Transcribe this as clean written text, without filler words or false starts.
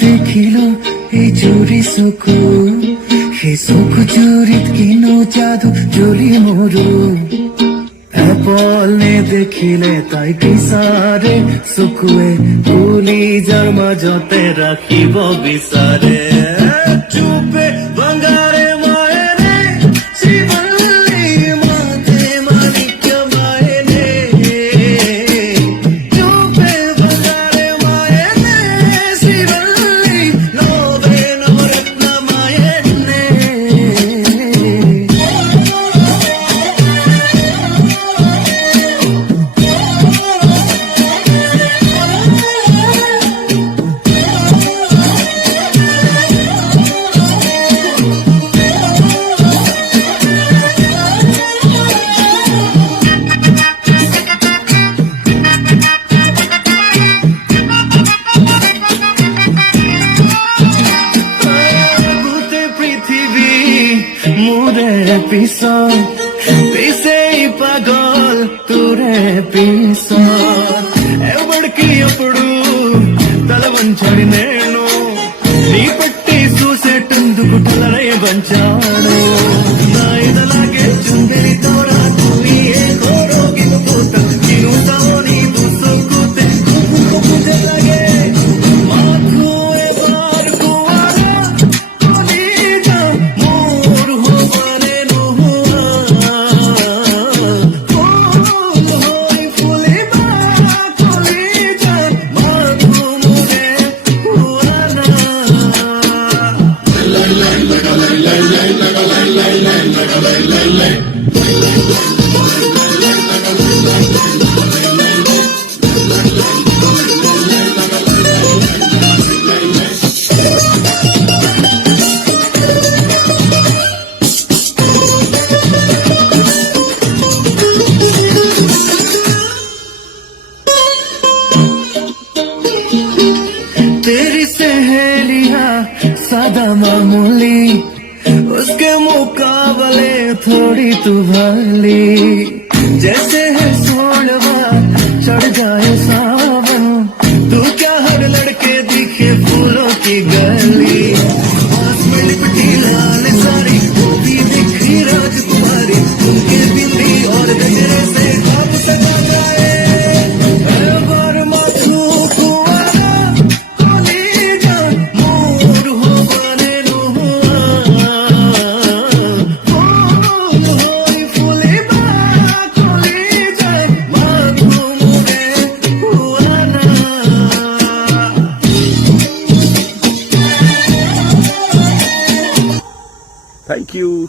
দেখিল এই চুরি চকু সেই চকু চুৰিত কিনো যাদু জ্বলি মৰু এপল দেখিলে তাই বিচাৰে চকুৱে কলিজাৰ মাজতে ৰাখিব বিচাৰে চুপে বংগাৰে মায়েৰে শিৱল্লী মাতে মানিক্য মায়েৰে চুপে বংগাৰে মায়েৰে শিৱল্লী নৱে নৱৰত্ন মায়েৰে পিছত পিছেই পাগল তোৰে পিছত ఎవడికి ఎప్పుడు తల వంచాడి నేను నీ పట్టి చూసేటందుకు తలరై వంచాడు నా ఇదలాగే చుంగరి తోరా తూయి ఏ కోరోగిన పూత తిరుగుతావు నీ పుస్తకుతే పూజలాగే మాథు ఏ బార్ కువారా కొలీజా మోర్ హో బనే तेरी सहेलियां सादा मामूली उसके मुकाबले थोड़ी तू भली जैसे है सोलवा चढ़ जाए सावन तू क्या हर लड़के दिखे फूलों की गली पास में लिपटी लाल साड़ी वो भी दिखी राजकुमारी उनके बिंदी और गजरे से खाब सजा जाए Thank you.